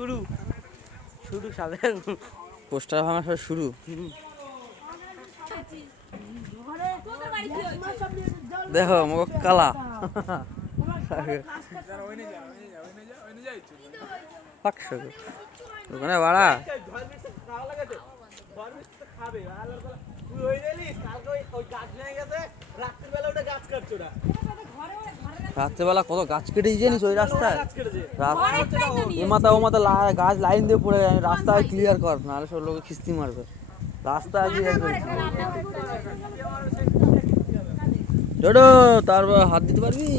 শুরু শুরু সালে পোস্টার ভাঙা সব শুরু। দেখো মুখ কালা ওখানে বাড়া রাত্রেবেলা কত গাছ কেটে জানিস ওই রাস্তায়, এ মাথা ও মাথা গাছ লাইন দিয়ে পড়ে যায়, রাস্তায় ক্লিয়ার কর নাহলে সব লোকে খিস্তি মারবে রাস্তায় ক্লিয়ার করে। জোডো তারপর হাত দিতে পারবি।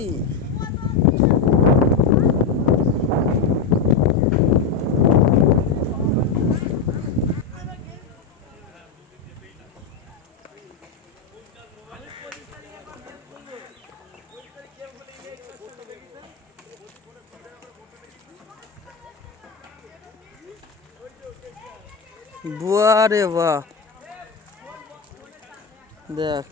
বাহ রে বাহ, দেখ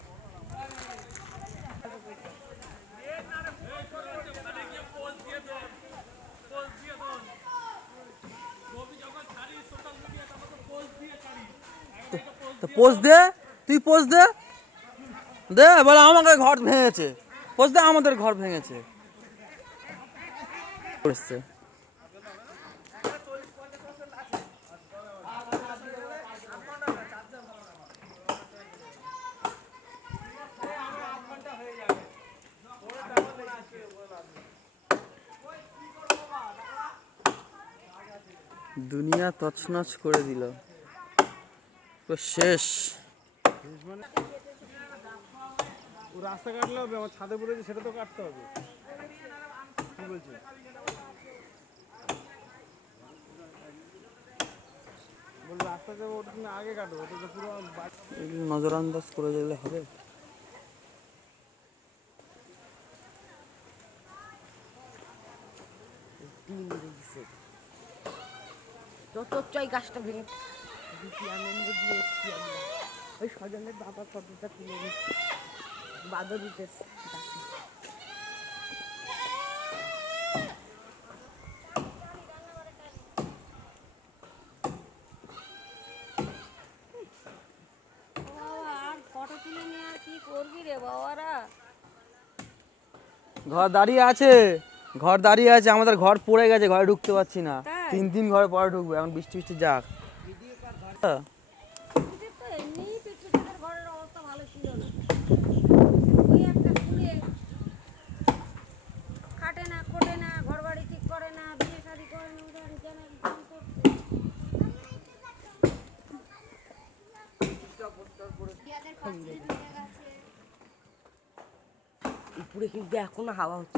পোজ দে, তুই পোজ দে, দে বলে আমাকে ঘর ভেঙেছে, পোজ দে আমাদের ঘর ভেঙেছে। দুনিয়া তছনছ করে দিল, তো শেষ। রাস্তা কাটলে হবে, আমার ছাদে পড়েছে সেটা তো কাটতে হবে। কি বলছে বল, রাস্তা যাবো ওটা তুমি আগে কাটো, ওটা তো পুরো নজর আন্দাজ করে দিলে হবে। যত চাই গাছটা ভেঙে আনন্দ দিয়ে এসছি আমরা। ওই স্বজনের বাবা ফটোটা তুলে নিচ্ছি, বাদর উঠেছে। ঘর দাঁড়িয়ে আছে, ঘর দাঁড়িয়ে আছে, আমাদের ঘর পড়ে গেছে, ঘরে ঢুকতে পারছি না। 3 দিন ঘরে পরে ঢুকবো, এখন বৃষ্টি বৃষ্টি যাক। উপরে কিন্তু এখনো হাওয়া হচ্ছে।